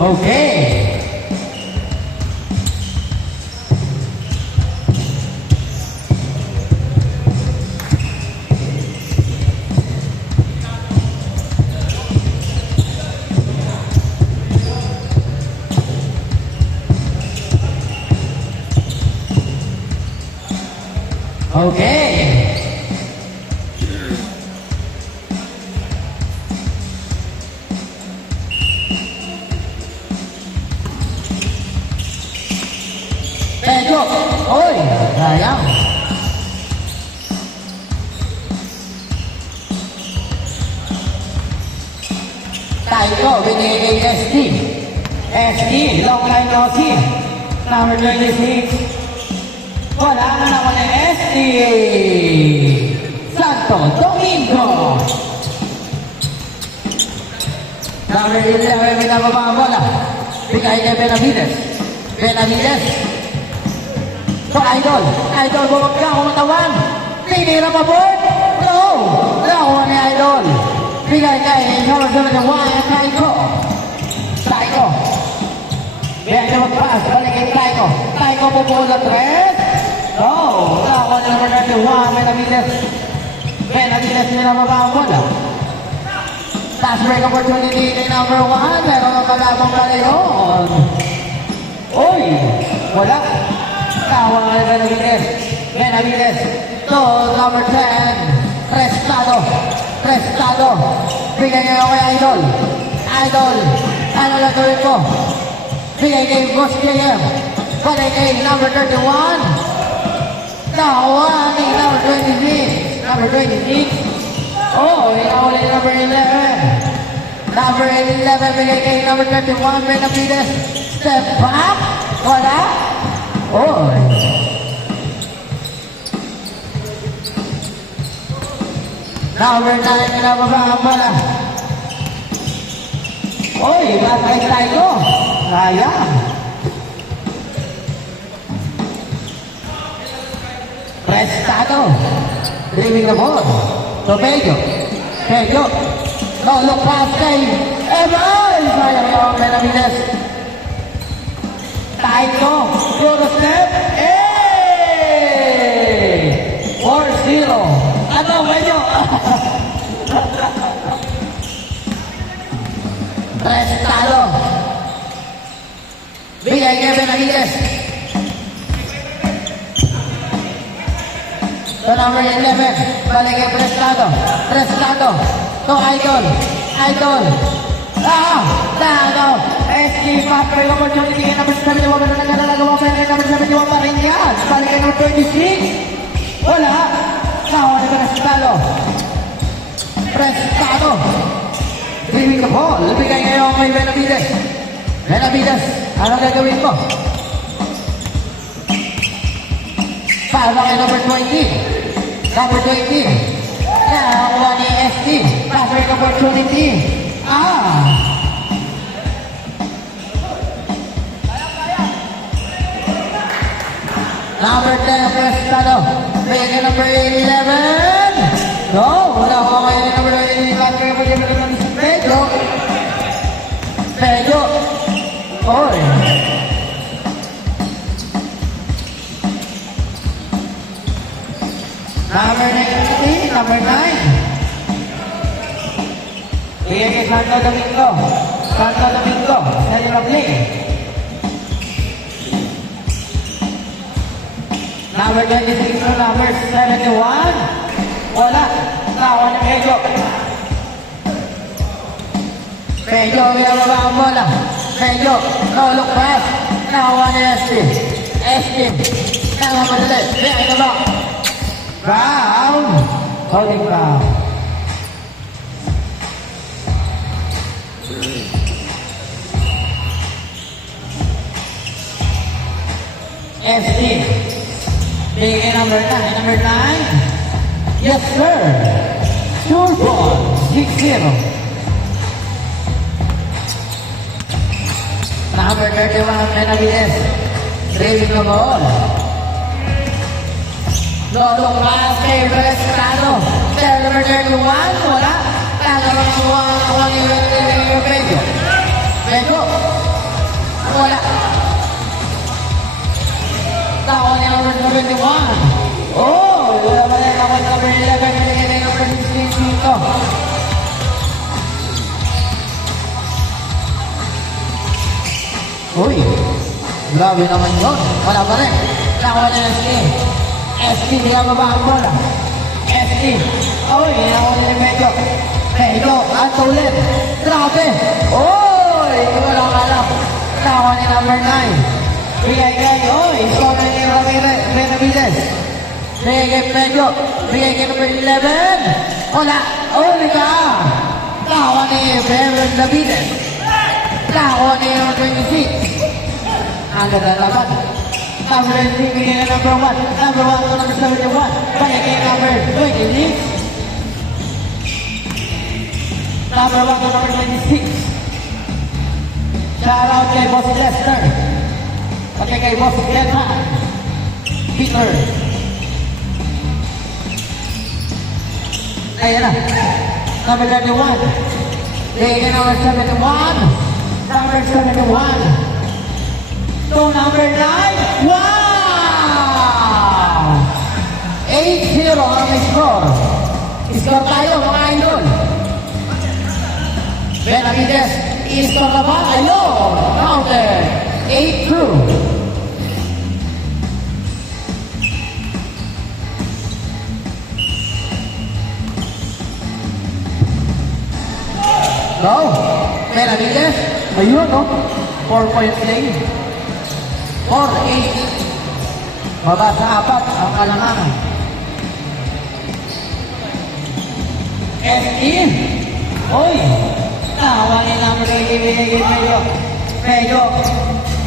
Okay. Okay. Pedro. Oy, sayang. Tayo, binigay ST. ST, long line Rossi. Number 26. Wala na naman ang ST. Santo Domingo. Number 11, binababa ang bola. Bigay kay Benavides. Benavides. So, Idol. Idol, bumagka, kumatawan. Tinira pa board. No. Nakuha ni Idol. Bigay kay number 71, Taiko. Taiko. Bigay niya mag-pass. Balik kay Taiko. Taiko po po sa 3. Oh, nakuha ni number 31, Benavides. Benavides nila baba ang bola. Last break opportunity ni number 1. Meron ang palabang palayon. Uy, wala. Nakuha ni Benavides. Benavides. To number 10. Prestado. Prestado. Bigay niya kay Idol. Idol. Ano lang gawin ko? Bigay kay Boss JM. Balik kay number 31. Nakuha ni number 26. Number 26. Oh, nakuha ni number 11. Number 11, bigay kay number 31. Benavides. Step back. Wala. Oh. Number 9, pinababa ang bola. Oy, batay tayo. Sayang. Prestado. Driving the ball. So, Pedro. Pedro. No, look past kay Evan. Sayang yung Benavides. Tayo. Go to step. Hey! 4-0. Ano, Pedro? Prestado. Bigay kay Benavides. So number 11, balik kay Prestado. Prestado. To Idol. Idol. Tado. SG Paper opportunity kay number 71. Pero naglalagawa pa kay number 71 pa rin yan. Balik kay number 26. Wala. Nakuha ni Prestado. Prestado. Driving the ball. Bigay ngayon kay Benavides. Benavides. Ano gagawin mo? Para kay number 20. Number 20. Nakakuha ni ST. Passing opportunity. Number 10, Prestado. Bigay number 11. No, wala ko kayo ni number 11. Passing opportunity ni Pedro. Pedro. Oy. Number 90, number 9. Bigay kay Santo Domingo. Santo Domingo. Center of play. Number 26 to number 71. Wala. Nakuha ni Pedro. Pedro, binababa ang bola. Pedro, no look pass. Nakuha ni Estin. Estin. Nakuha madali. Bigay na ba? Brown. Holding Brown. ST. Bigay number 9. Number 9. Yes, sir. Sure ball. 6-0. Number 31, Benavides. Driving the ball. Lolo pass kay Prestado. Number 31, wala. Talagang kuha ni Pedro. Pedro. wala. Nakuha niya number 71. Oh, wala ba yan? Nakuha number 11. Binigay na number 16 dito. Uy, grabe naman yun. Wala pa rin. Nakuha niya ST. ST, binababa ang bola. ST. Uy, nakuha niya medyo. Medyo, at ulit. Grabe. Uy, wala ka lang. Nakuha niya number 9. Bigay kay, uy, score na niya Benavides. Bigay kay Pedro. Bigay kay number 11. Wala. Uy, ka. Nakuha niya Benavides. Nakuha niya number 26. Ang ganda laban. Number 3, bigay na number 1. Number 1 to number 71. Bigay kay number 26. Number 1 to number 26. Shout out kay Boss Lester. Okay, kay Boss Glenn Peter. Ayan na. Number 31. Bigay number 71. Number 71. To number 9. Wow! 8-0 ang score. Score tayo mga idol. Benavides, i-score na ba? Ayun! Counter! 8-2. Go! Benavides, ayun no? 4-point play. 4-8. Baba sa 4 ang kalanganan. SE. Oy! Nakawangin namin kay Medyo.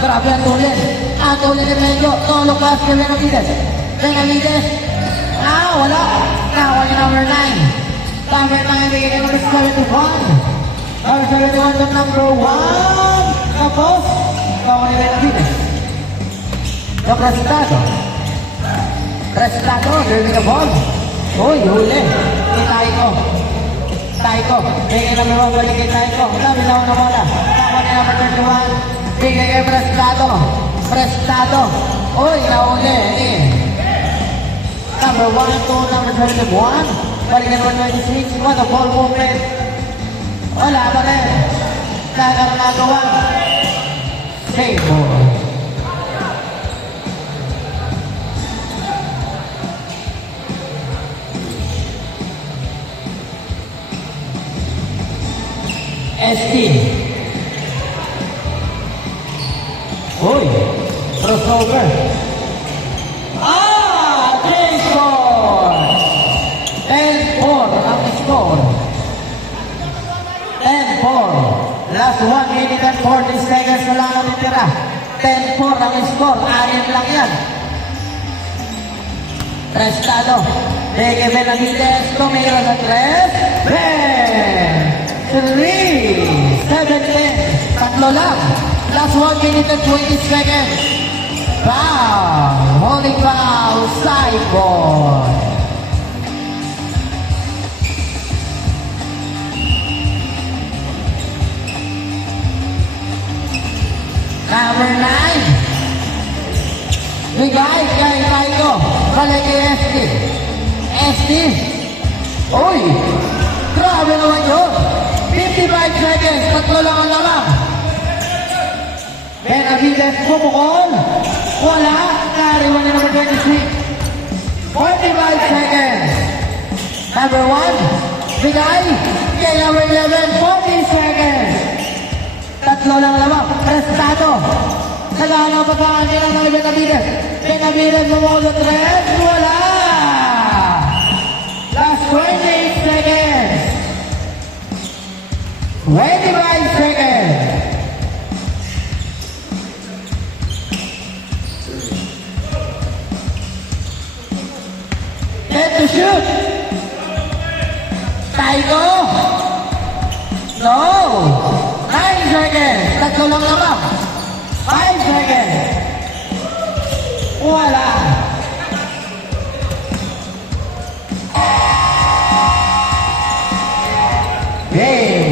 Grabe ang tulit. Ang tulit ni Medyo. Tolo pass kay Benavides. Benavides. Wala. Nakawangin number 9. Number 9 bigay kay number 71. Number 71 to number 1. Tapos, nakawangin ni Benavides. Yung Prestado. Prestado, derby the ball. Uy, huli. Taiko. Taiko. Bigay number 1, balik kay Taiko. Nabilaw na bola. Nakuha niya number 31. Bigay kay Prestado. Prestado. Uy, nahuli. Number 1 to number 71. Balik kay number 26. What a ball movement. Wala pa rin. Nagkaroon nagawa. Save ball. ST. Uy, crossover. Three score. 10-4 ang score. 10-4. Last 1 minute and 40 seconds na lang ang natira. 10-4 ang score. 6 lang yan. Prestado. Bigay Benavides. Tumira sa 3. 3, 7, 10. Tatlo lang. Last 1 minute and 20 seconds. Foul. Holding foul. Side ball. Number 9. Bigay kay Taiko. Balik kay ST. ST. Uy. Grabe naman yun. 55 seconds. Tatlo lang ang lamang. Benavides pumukol. Wala. Nariwan na number 23. 45 seconds. Number 1. Bigay. Kay number 11. 40 seconds. Tatlo lang lamang. Prestado. Naghahanap pa pa kanila ng Benavides. Benavides pumukol sa 3. Wala. Last 28 seconds. 25 seconds. Set to shoot. Taiko. No. 9 seconds. Tatlo lang naman. 5 seconds. Wala. Game.